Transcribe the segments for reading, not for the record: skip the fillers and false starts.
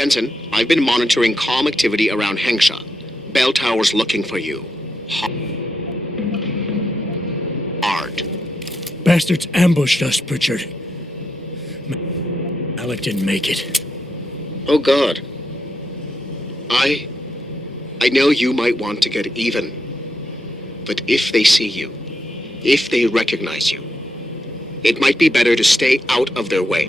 Jensen, I've been monitoring comm activity around Hengsha. Bell Tower's looking for you. Hard. Bastards ambushed us, Pritchard. Alec didn't make it. Oh, God. I know you might want to get even. But if they see you, if they recognize you, it might be better to stay out of their way.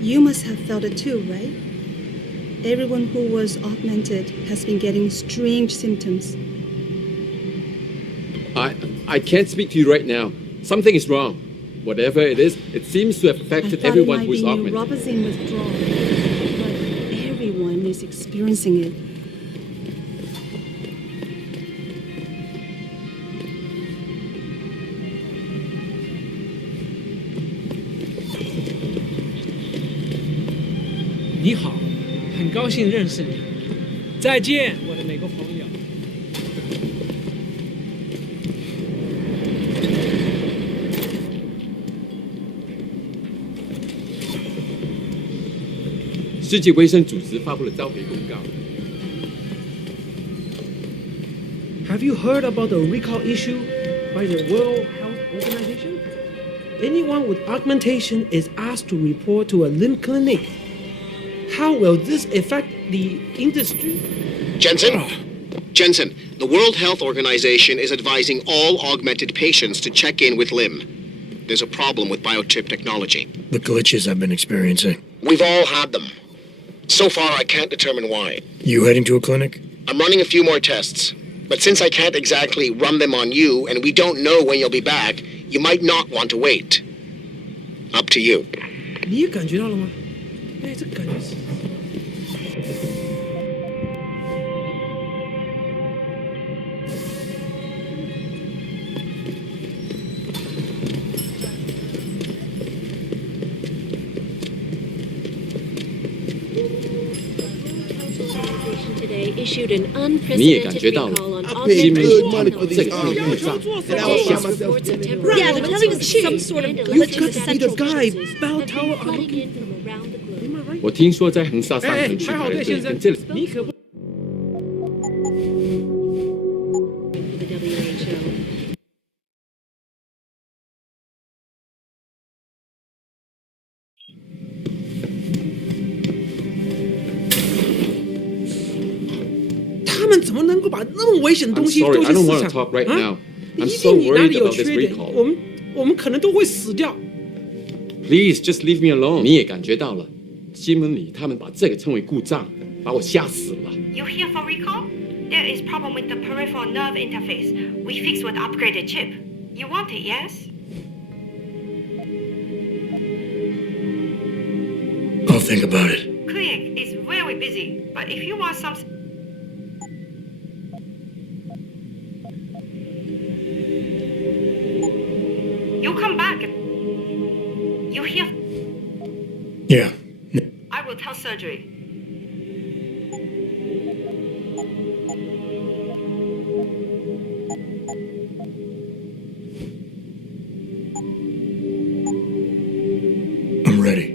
You must have felt it too, right? Everyone who was augmented has been getting strange symptoms. I can't speak to you right now. Something is wrong. Whatever it is, it seems to have affected everyone who's augmented. I thought it might be withdrawal, but everyone is experiencing it. "你好，很高兴认识你。再见，我的美国朋友。世界卫生组织发布了召回公告。Have you heard about the recall issue by the World Health Organization? Anyone with augmentation is asked to report to a limb clinic. How will this affect the industry? Jensen, the World Health Organization is advising all augmented patients to check in with Lim. There's a problem with biochip technology. The glitches I've been experiencing. We've all had them. So far, I can't determine why. You heading to a clinic? I'm running a few more tests. But since I can't exactly run them on you, and we don't know when you'll be back, you might not want to wait. Up to you. 你也感觉到了吗？哎，这感觉是。Issued an 你也感 unprecedented 觉到 recall 了 on， 西门 augmented 把这个 technology. 故障把我吓死了。 Reports of Yeah, they're telling us some sort of and glitch in the electric central guy substances Bell have been Tower are flooding looking- in from around the globe. Am I right? 我听说在恒沙上城区还好，对先生跟这里，你可不。For the WHO. 他们怎么能够把那么危险的 I'm 东西 sorry, 丢 I 进 don't 市 want to 场？ talk right 啊 now. 一 I'm so 定你哪里 worried 有 about this 缺点， recall. 我们可能都会死掉。 Please just leave me alone. 你也感觉到了，西门里他们把这个称为故障，把我吓死了。 You here for recall? There is problem with the peripheral nerve interface. We fix with upgraded chip. You want it, yes? I'll think about it. Clinic is very busy, but if you want some... You come back. You here? Yeah. I will tell surgery. I'm ready.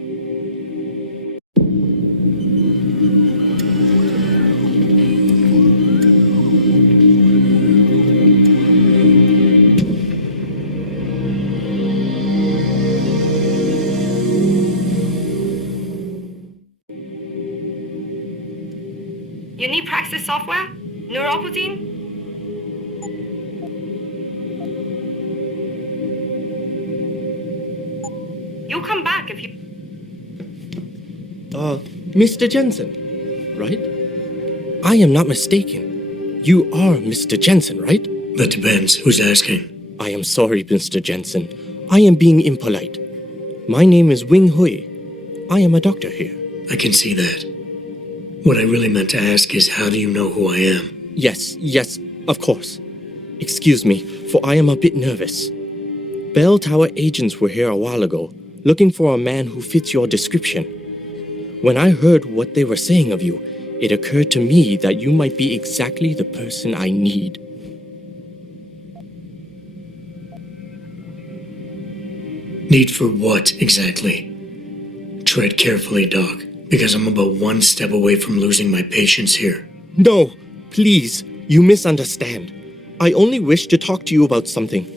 software? Neuropozyne? You come back if you... Mr. Jensen, right? I am not mistaken. You are Mr. Jensen, right? That depends. Who's asking? I am sorry, Mr. Jensen. I am being impolite. My name is Wing Hui. I am a doctor here. I can see that. What I really meant to ask is, how do you know who I am? Yes, of course. Excuse me, for I am a bit nervous. Bell Tower agents were here a while ago, looking for a man who fits your description. When I heard what they were saying of you, it occurred to me that you might be exactly the person I need. Need for what, exactly? Tread carefully, Doc, because I'm about one step away from losing my patience here. No, please, you misunderstand. I only wish to talk to you about something.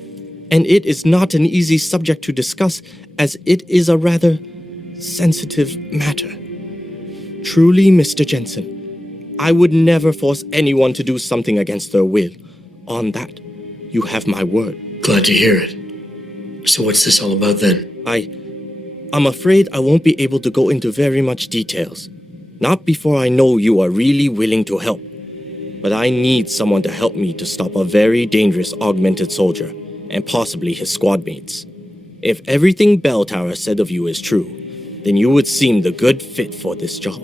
And it is not an easy subject to discuss, as it is a rather sensitive matter. Truly, Mr. Jensen, I would never force anyone to do something against their will. On that, you have my word. Glad to hear it. So what's this all about then? I'm afraid I won't be able to go into very much details. Not before I know you are really willing to help. But I need someone to help me to stop a very dangerous augmented soldier, and possibly his squad mates. If everything Bell Tower said of you is true, then you would seem the good fit for this job.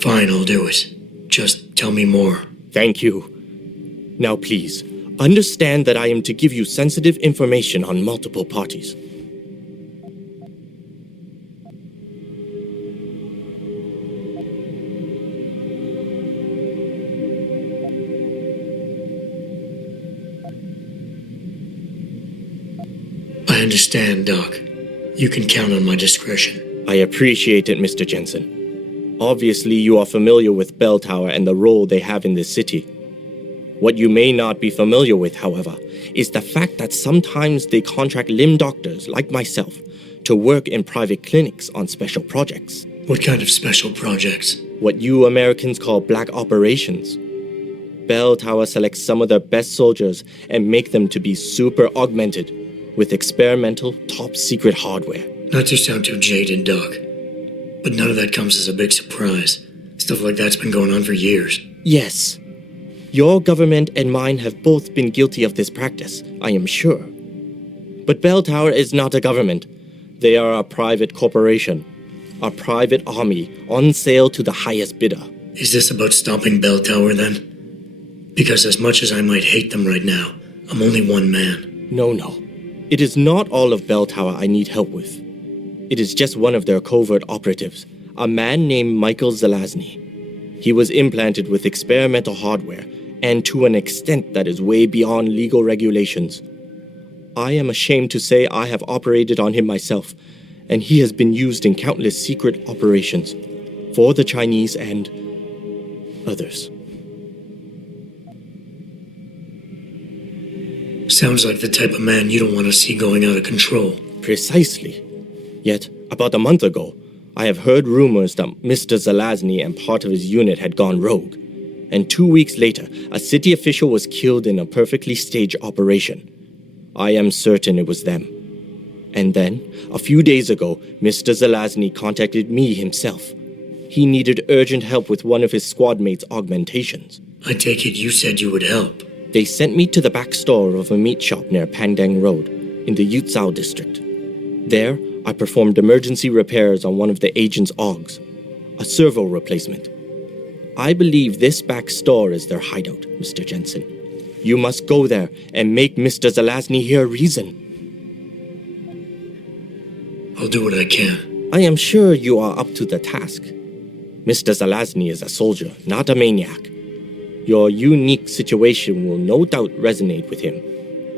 Fine, I'll do it. Just tell me more. Thank you. Now please, understand that I am to give you sensitive information on multiple parties. I understand, Doc. You can count on my discretion. I appreciate it, Mr. Jensen. Obviously, you are familiar with Bell Tower and the role they have in this city. What you may not be familiar with, however, is the fact that sometimes they contract limb doctors like myself to work in private clinics on special projects. What kind of special projects? What you Americans call black operations. Bell Tower selects some of their best soldiers and make them to be super augmented with experimental, top-secret hardware. Not to sound too jaded, Doc, but none of that comes as a big surprise. Stuff like that's been going on for years. Yes. Your government and mine have both been guilty of this practice, I am sure. But Bell Tower is not a government. They are a private corporation. A private army on sale to the highest bidder. Is this about stopping Bell Tower, then? Because as much as I might hate them right now, I'm only one man. No. It is not all of Bell Tower I need help with. It is just one of their covert operatives, a man named Michael Zelazny. He was implanted with experimental hardware, and to an extent that is way beyond legal regulations. I am ashamed to say I have operated on him myself, and he has been used in countless secret operations for the Chinese and others. Sounds like the type of man you don't want to see going out of control. Precisely. Yet, about a month ago, I have heard rumors that Mr. Zelazny and part of his unit had gone rogue. And 2 weeks later, a city official was killed in a perfectly staged operation. I am certain it was them. And then, a few days ago, Mr. Zelazny contacted me himself. He needed urgent help with one of his squad mates' augmentations. I take it you said you would help. They sent me to the back store of a meat shop near Pangdang Road, in the Yutzao district. There, I performed emergency repairs on one of the agent's augs, a servo replacement. I believe this back store is their hideout, Mr. Jensen. You must go there and make Mr. Zelazny hear reason. I'll do what I can. I am sure you are up to the task. Mr. Zelazny is a soldier, not a maniac. Your unique situation will no doubt resonate with him.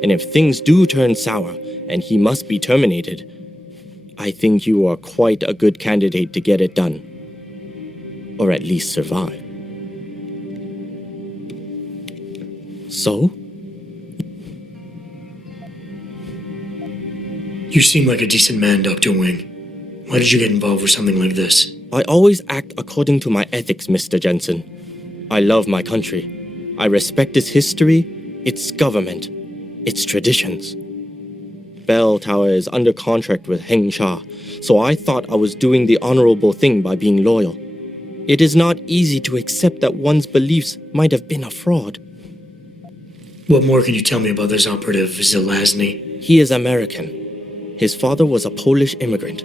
And if things do turn sour and he must be terminated, I think you are quite a good candidate to get it done. Or at least survive. So? You seem like a decent man, Dr. Wing. Why did you get involved with something like this? I always act according to my ethics, Mr. Jensen. I love my country. I respect its history, its government, its traditions. Bell Tower is under contract with Heng Sha, so I thought I was doing the honorable thing by being loyal. It is not easy to accept that one's beliefs might have been a fraud. What more can you tell me about this operative, Zelazny? He is American. His father was a Polish immigrant.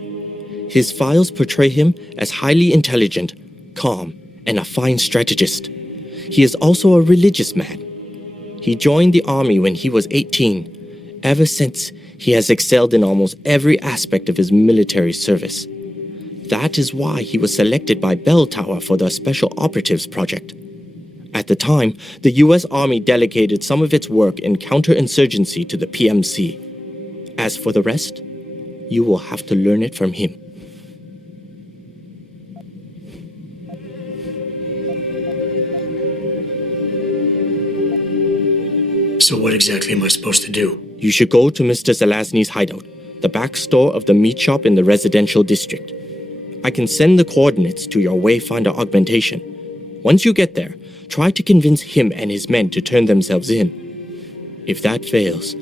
His files portray him as highly intelligent, calm, and a fine strategist. He is also a religious man. He joined the army when he was 18. Ever since, he has excelled in almost every aspect of his military service. That is why he was selected by Bell Tower for the Special Operatives Project. At the time, the US Army delegated some of its work in counterinsurgency to the PMC. As for the rest, you will have to learn it from him. So what exactly am I supposed to do? You should go to Mr. Zelazny's hideout, the back store of the meat shop in the residential district. I can send the coordinates to your Wayfinder augmentation. Once you get there, try to convince him and his men to turn themselves in. If that fails,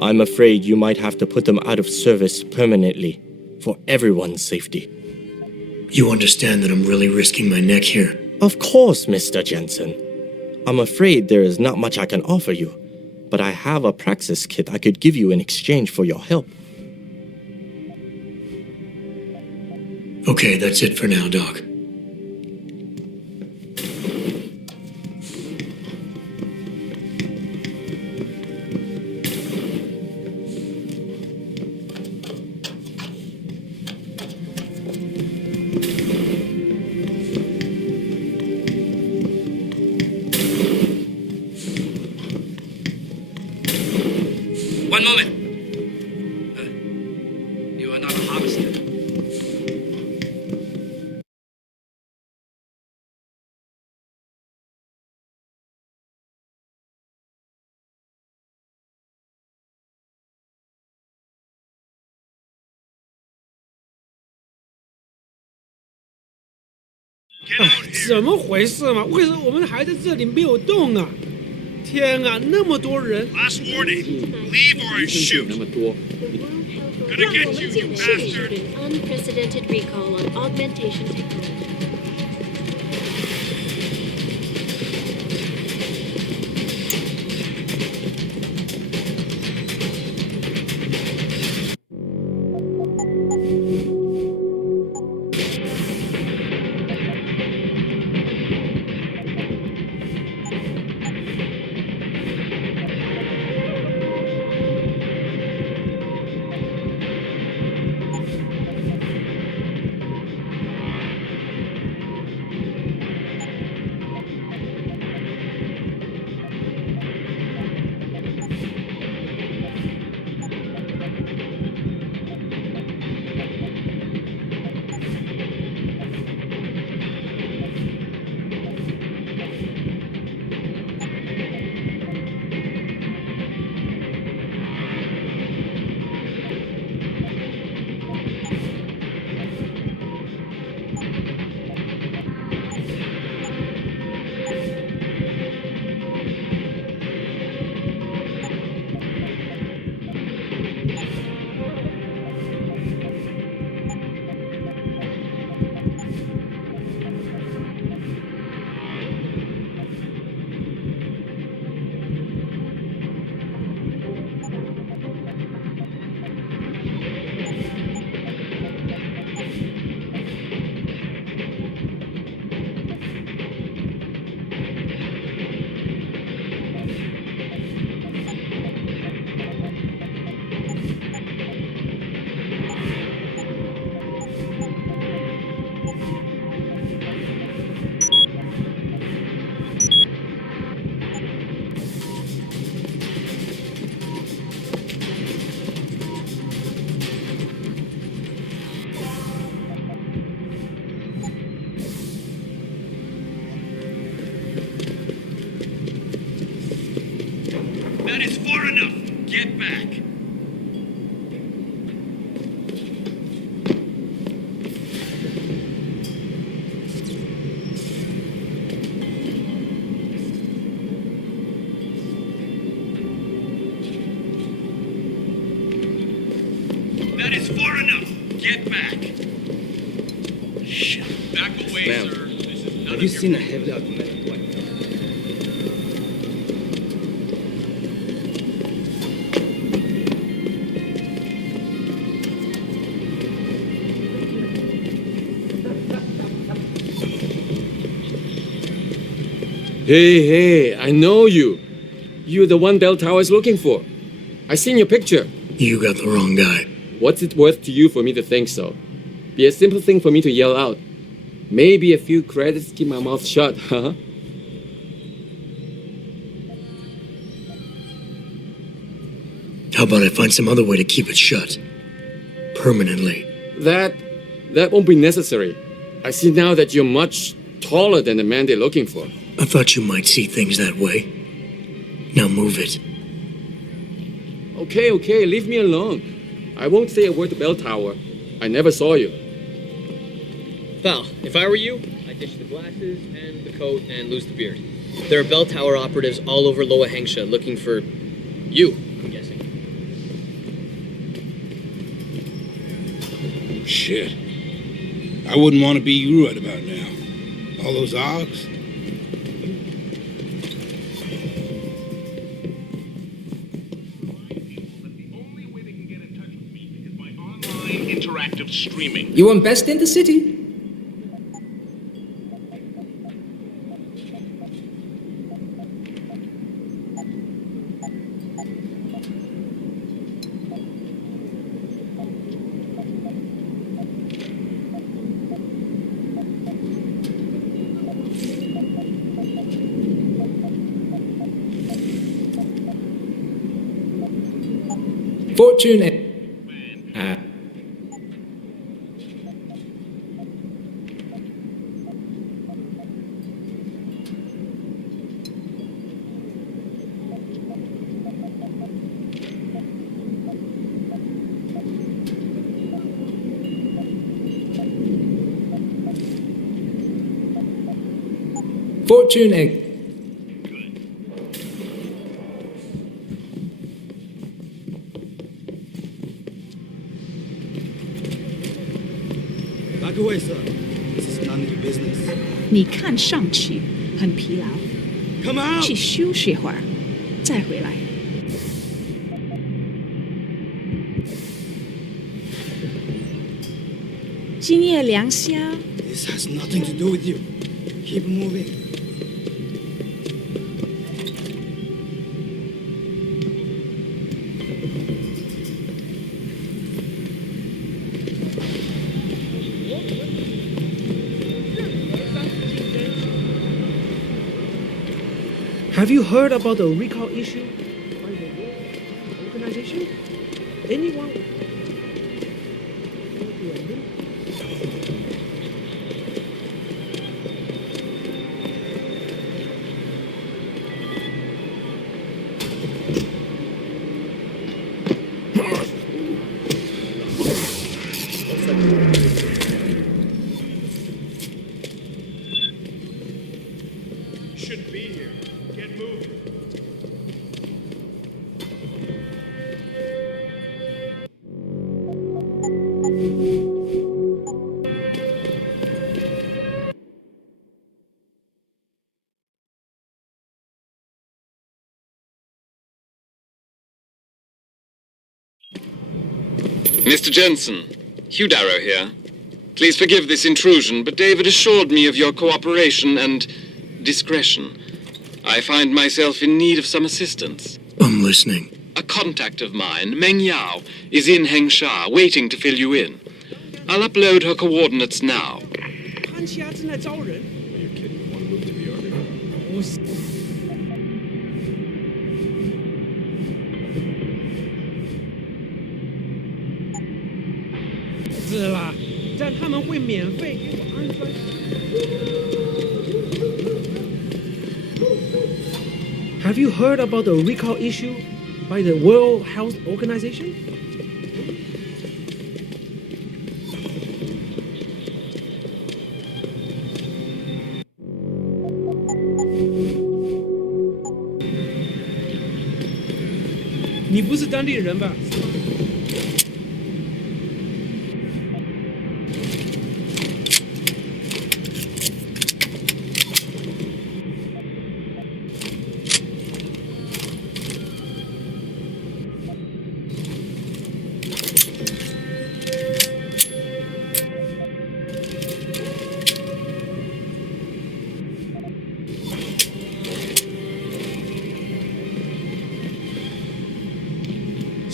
I'm afraid you might have to put them out of service permanently, for everyone's safety. You understand that I'm really risking my neck here. Of course, Mr. Jensen. I'm afraid there is not much I can offer you, but I have a praxis kit I could give you in exchange for your help. Okay, that's it for now, Doc. One moment. You are not a harvester. Get out here. 怎么回事嘛？为什么我们还在这里没有动啊？天啊，那么多人！ Last warning. Leave or I 医生有 shoot. 那么多， The World Health Gonna get you, Organization you issued bastard. an unprecedented recall on augmentation technology. That is far enough. Get back. is far enough. Get back. Shit. Back away, Ma'am. sir. This is none Have of you your seen a heavily augmented weapon? Hey, I know you. You're the one Bell Tower is looking for. I seen your picture. You got the wrong guy. What's it worth to you for me to think so? Be a simple thing for me to yell out. Maybe a few credits keep my mouth shut, huh? How about I find some other way to keep it shut? Permanently. That won't be necessary. I see now that you're much taller than the man they're looking for. I thought you might see things that way. Now move it. Okay, leave me alone. I won't say a word to Bell Tower. I never saw you. Pal, if I were you, I'd ditch the glasses and the coat and lose the beard. There are bell tower operatives all over Lower Hengsha looking for you, I'm guessing. Shit. I wouldn't want to be you right about now. All those ogs? interactive streaming. You want best in the city? Fortune and... Fortune and... Back away, sir. This is none of your business. 你看上去很疲劳， Come out! 去休息会儿，再回来。今夜良宵。 This has nothing to do with you. Keep moving. Have you heard about the recall issue by the World Organization? Anyone? Shouldn't be here. Get moving. Mr. Jensen, Hugh Darrow here. Please forgive this intrusion, but David assured me of your cooperation and discretion. I find myself in need of some assistance. I'm listening. A contact of mine, Meng Yao, is in Hengsha, waiting to fill you in. I'll upload her coordinates now. 潘奇亚正在招人。 Are you kidding? One move to the other. 是啦，这样他们会免费给我安装。Have you heard about the recall issue by the World Health Organization?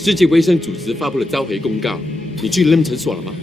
世界卫生组织发布了召回公告，你去人们诊所了吗？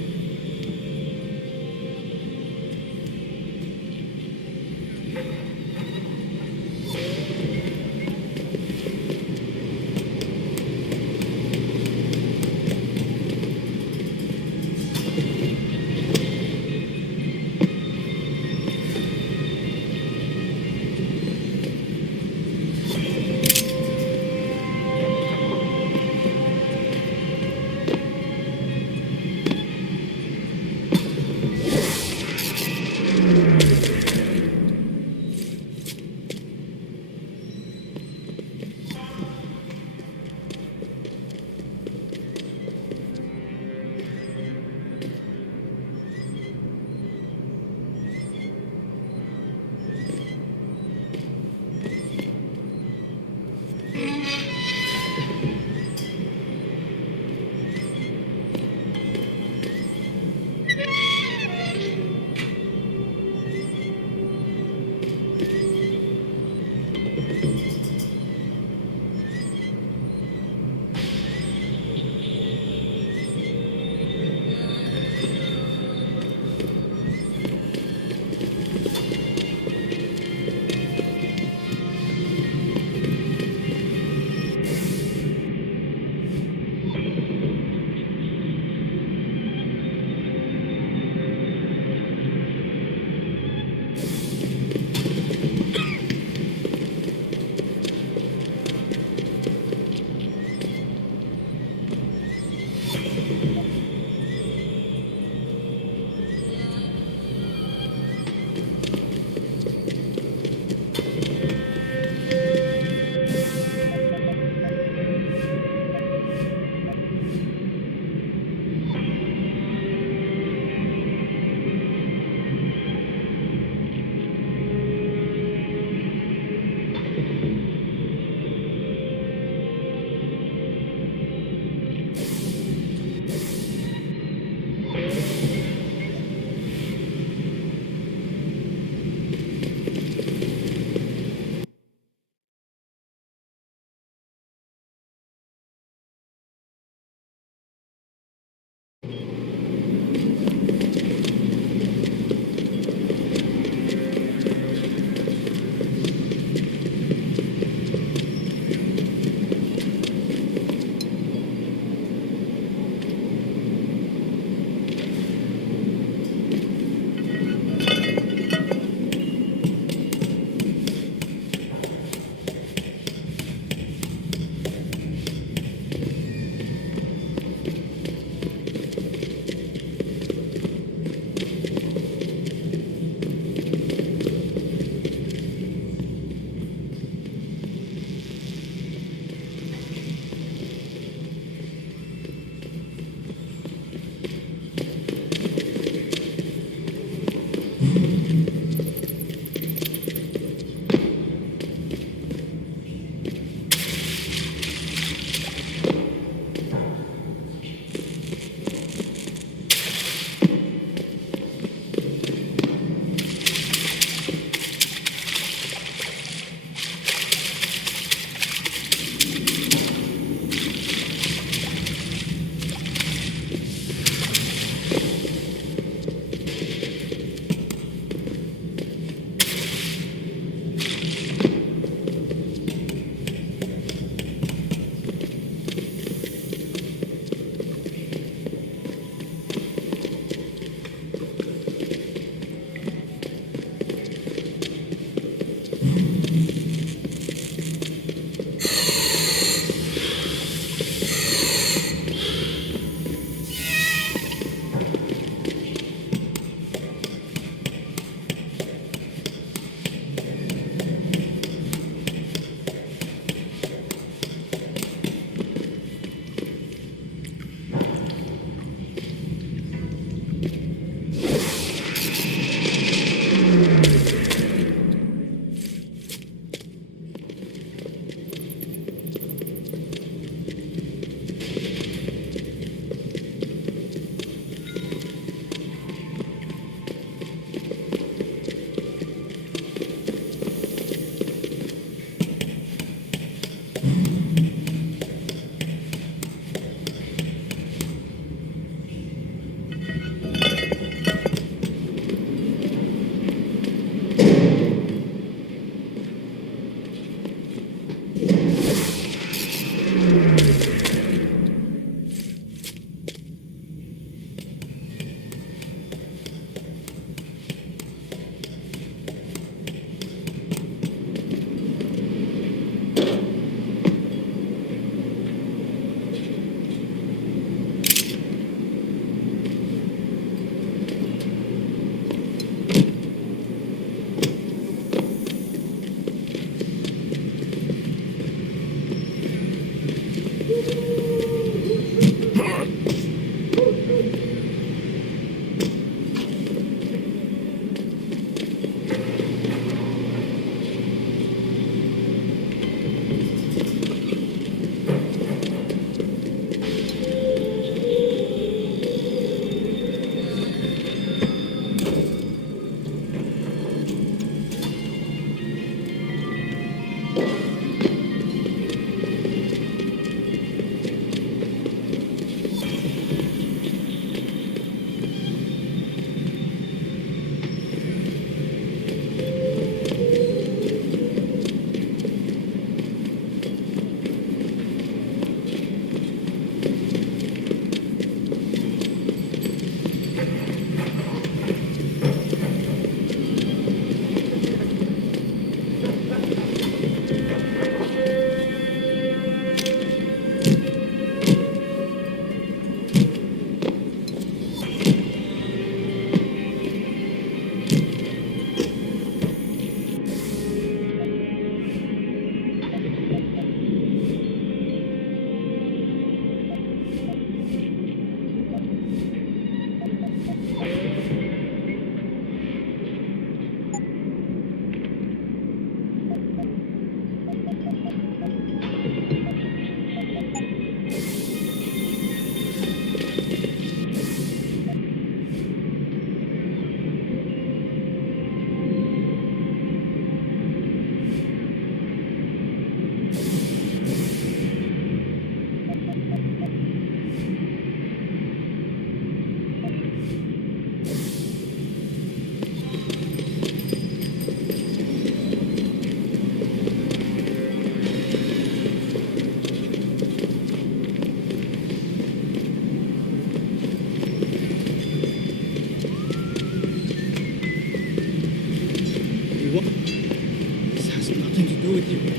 with you.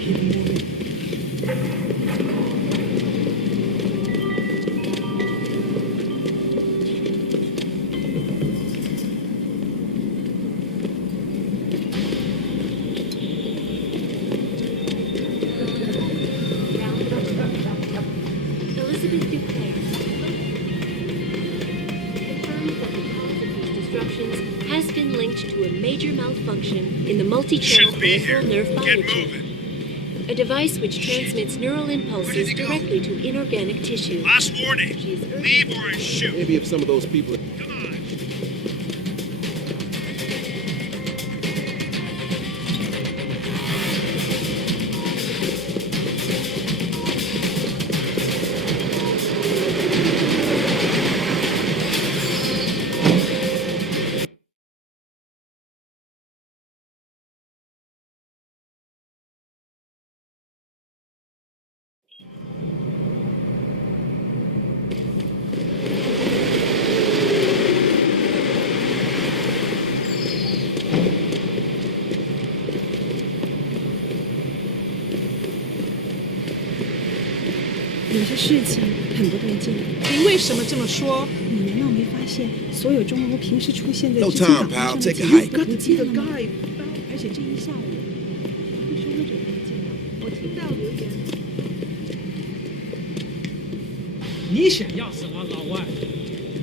Keep moving. Elizabeth Duclair confirmed that the cause of these disruptions has been linked to a major malfunction in the multi-channel peripheral nerve fiber chip. A device which transmits neural impulses directly to inorganic tissue. Last warning. Leave or I shoot. Maybe if some of those people.有些事情很不对劲。您为什么这么说？你难道没发现，所有钟楼平时出现在 No 执勤 time, 岗位 pal. 上的 Take 景 a 物 hike. 都不见了吗？ guy. 而且这一下午，听说那种不见了。我听到留言。你想要什么，老外？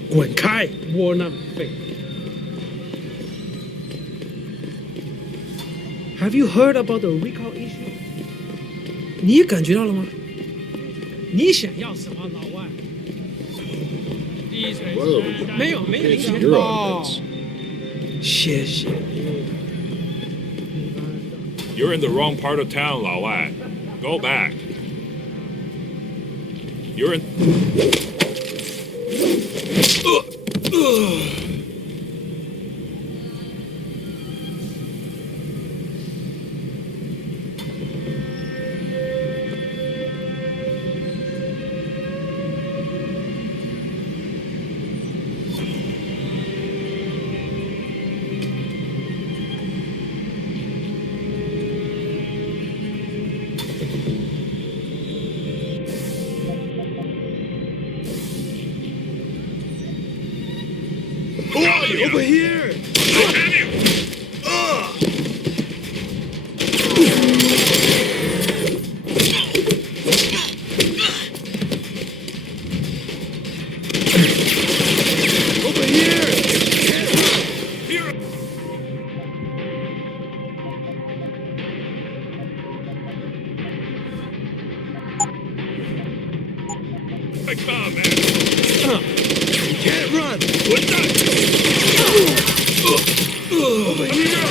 滚开，窝囊废！ Have you heard about the recall issue? 你也感觉到了吗？你想要什么，老外？没有领钱包。谢谢你。 You're in the wrong part of town, 老外. Go back. You're in. Who are you? Over here! Over here! Here. Hey, come on, man. You can't run! What the? Over here!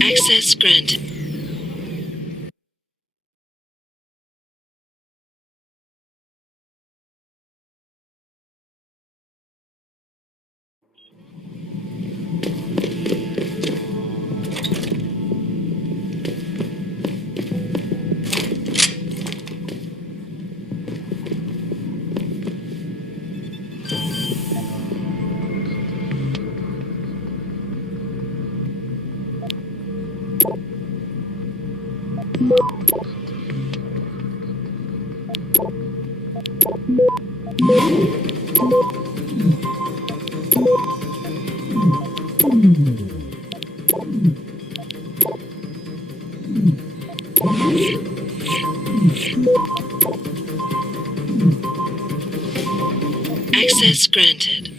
Access granted. Access granted.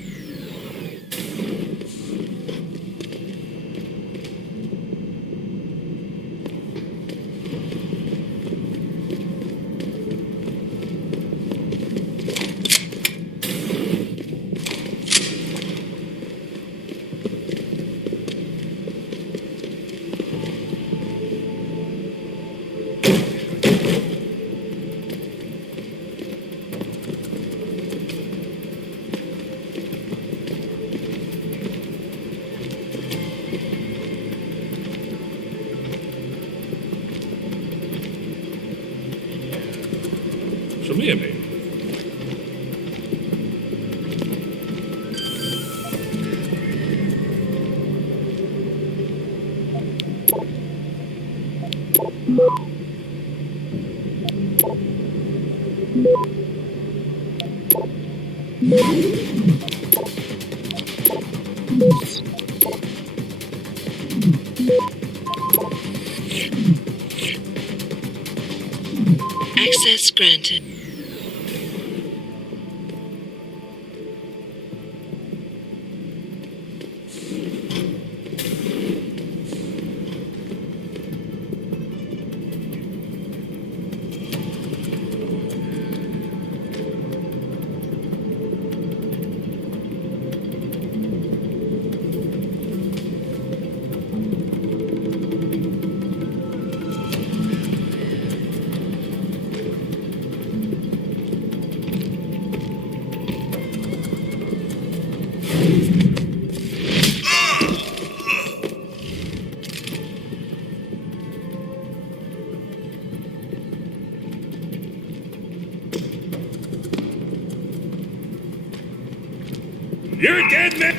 Access granted. You're dead, man!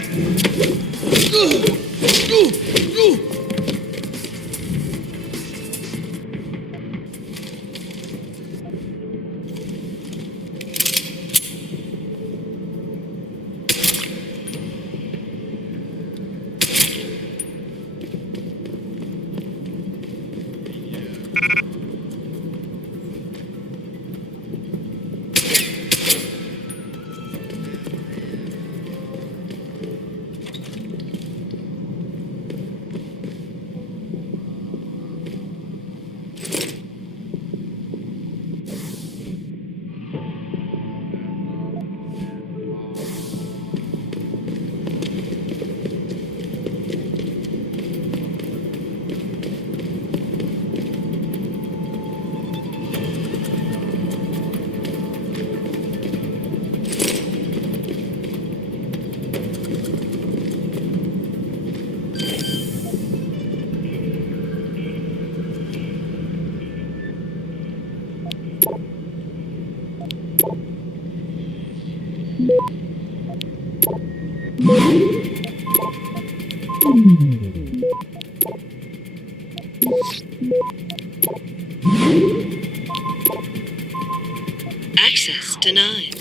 Access denied.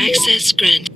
Access granted.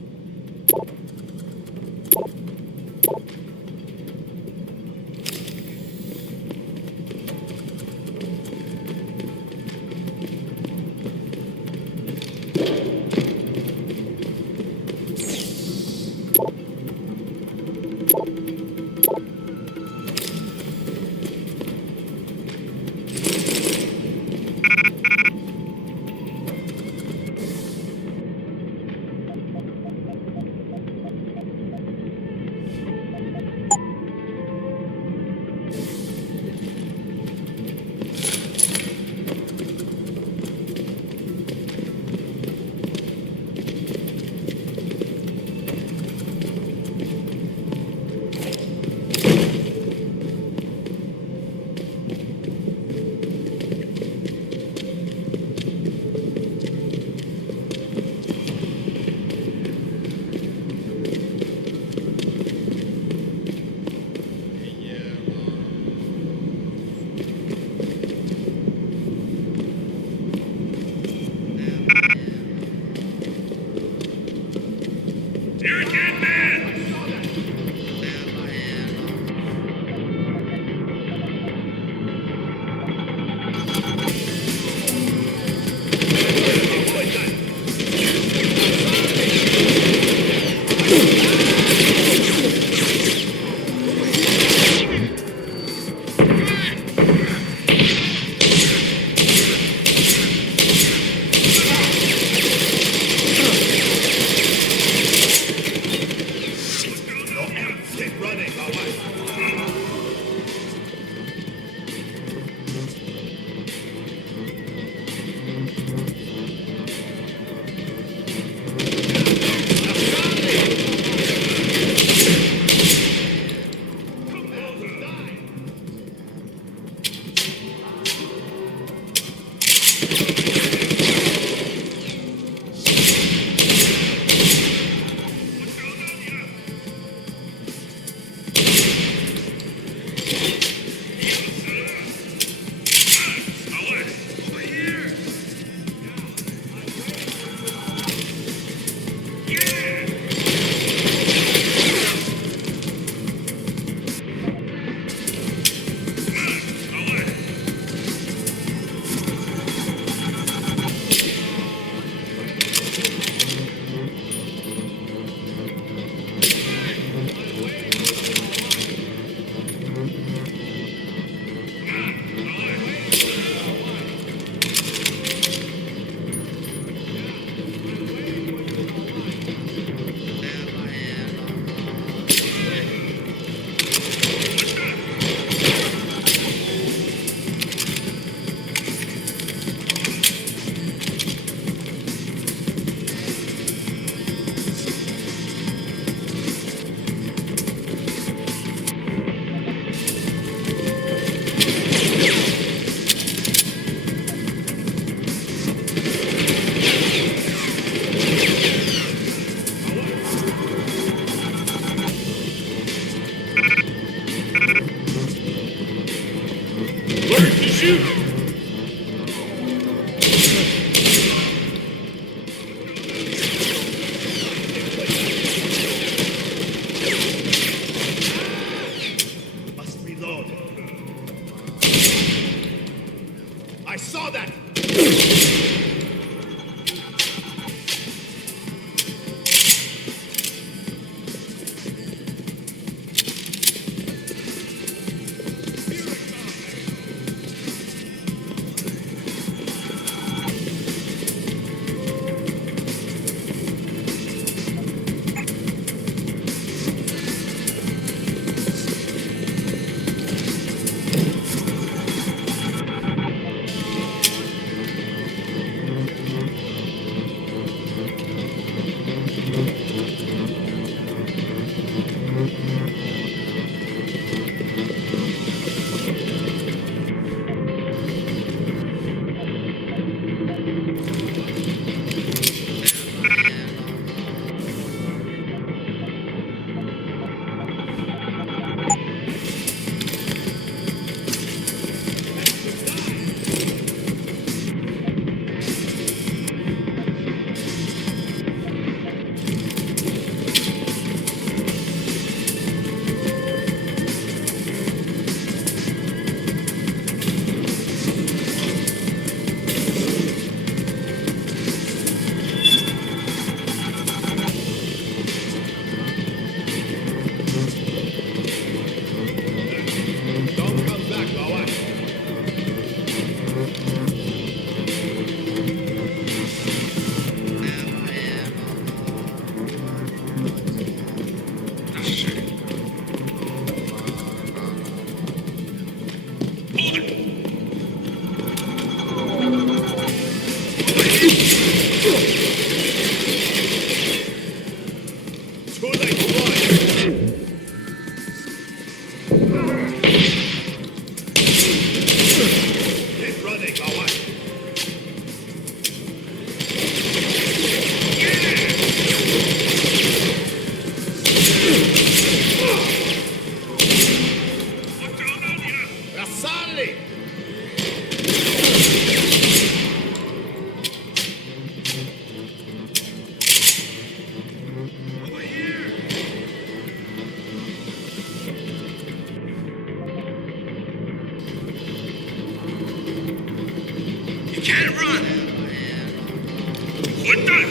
What the?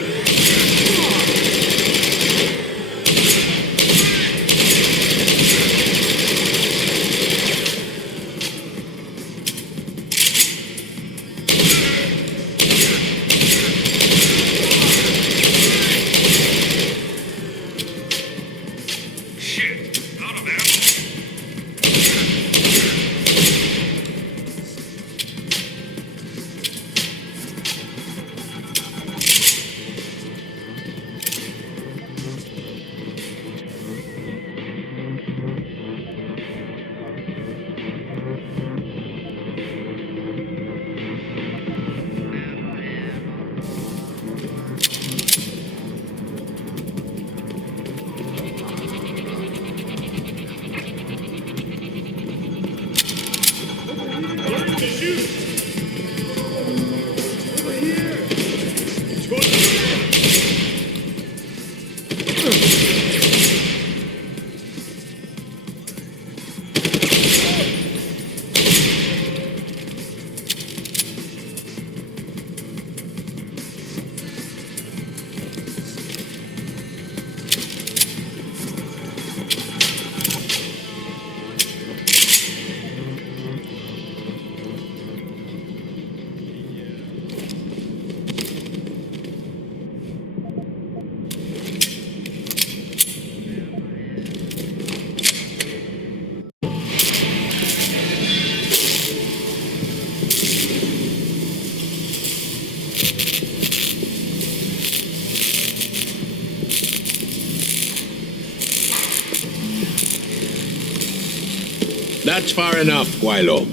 That's far enough, Guilo.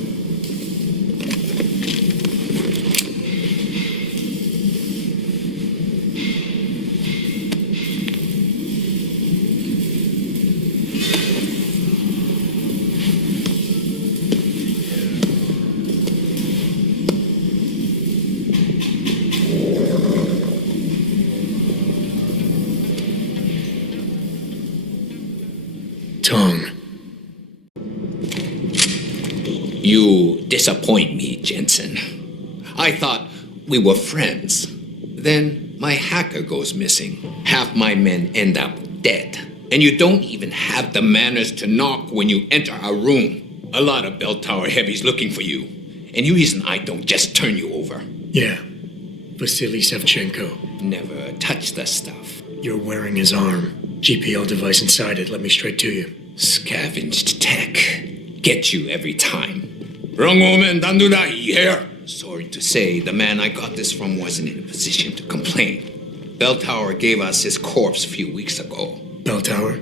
Tongue. You disappoint me, Jensen. I thought we were friends. Then my hacker goes missing. Half my men end up dead. And you don't even have the manners to knock when you enter our room. A lot of bell tower heavies looking for you. Any reason I don't just turn you over? Yeah. Vasily Sevchenko. Never touch the stuff. You're wearing his arm. GPL device inside it. Let me straight to you. Scavenged tech. Get you every time. Wrong woman, don't do that here. Sorry to say, the man I got this from wasn't in a position to complain. Bell Tower gave us his corpse a few weeks ago. Bell Tower?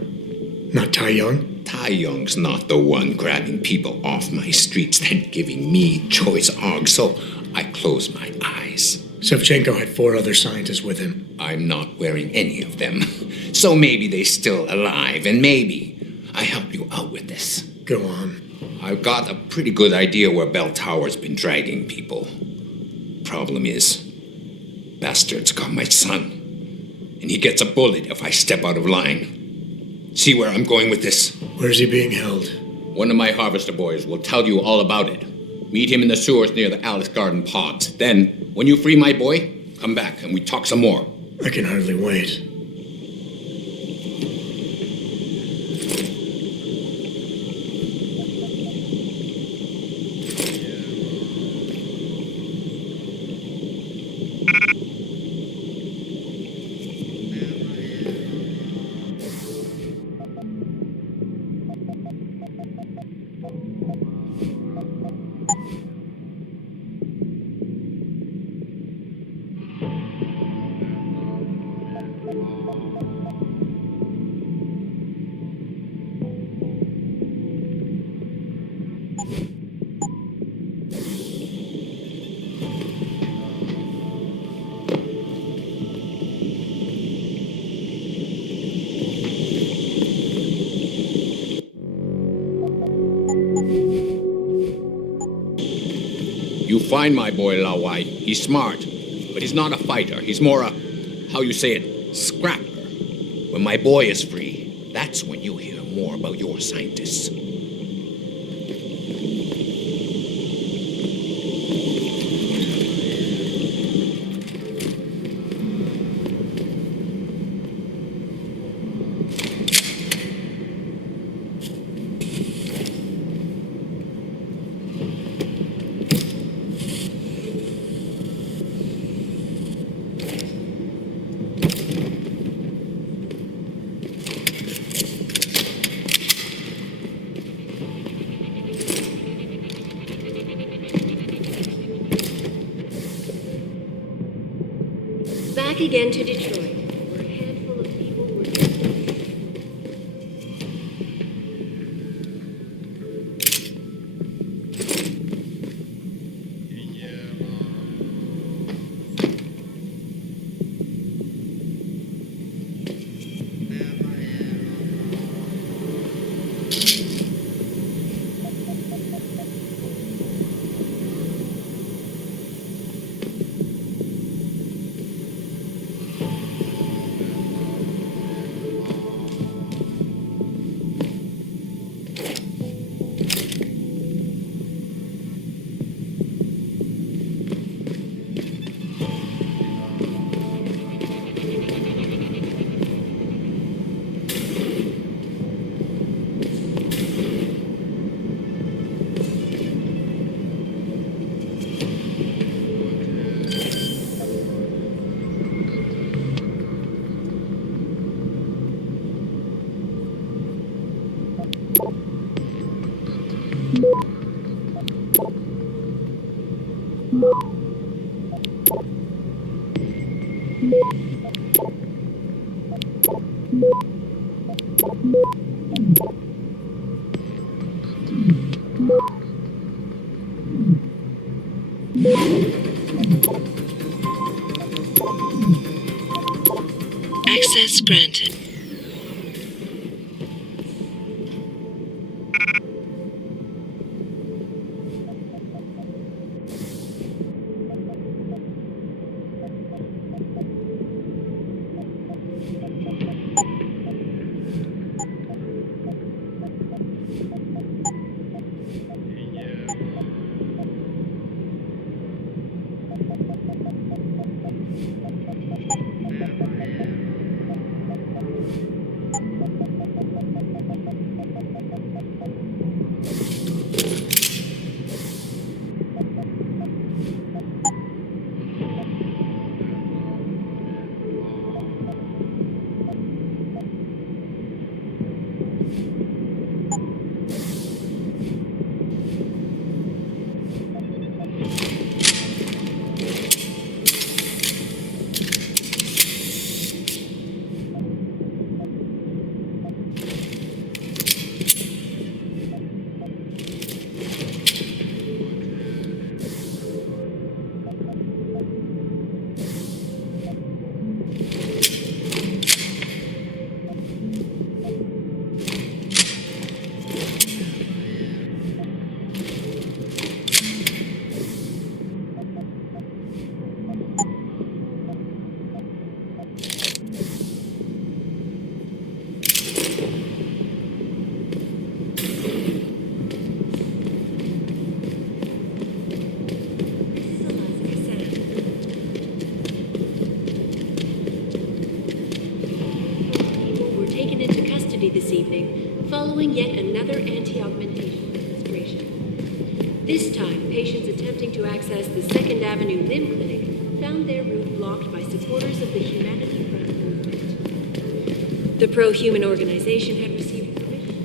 Not Tai Young? Tai Young's not the one grabbing people off my streets and giving me choice args, so I closed my eyes. Sevchenko had 4 other scientists with him. I'm not wearing any of them. So maybe they're still alive, and maybe I help you out with this. Go on. I've got a pretty good idea where Bell Tower's been dragging people. Problem is, bastard's got my son. And he gets a bullet if I step out of line. See where I'm going with this? Where's he being held? One of my harvester boys will tell you all about it. Meet him in the sewers near the Alice Garden pods. Then, when you free my boy, come back and we talk some more. I can hardly wait. You find my boy Lawai. He's smart, but he's not a fighter. He's more a, how you say it, scrapper. When my boy is free, that's when you hear more about your scientists. back again to Detroit, where a handful of people were... Access granted. This evening, following yet another anti-augmentation demonstration. This time, patients attempting to access the 2nd Avenue Limb Clinic found their route blocked by supporters of the Humanity Front movement. The pro-human organization had received permission.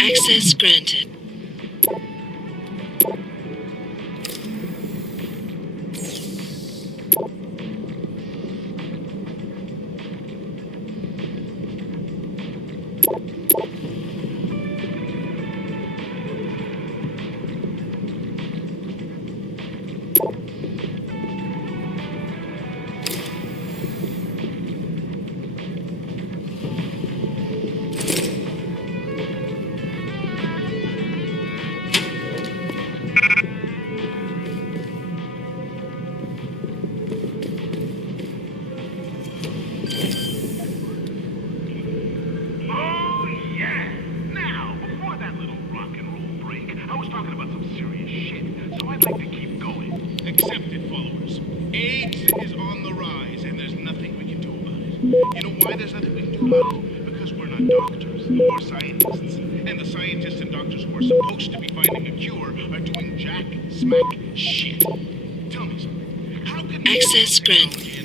Access granted. talking about some serious shit, so I'd like to keep going. Accept it, followers. AIDS is on the rise, and there's nothing we can do about it. You know why there's nothing we can do about it? Because we're not doctors, or scientists. And the scientists and doctors who are supposed to be finding a cure are doing jack, smack, shit. Tell me something. How can Access granted.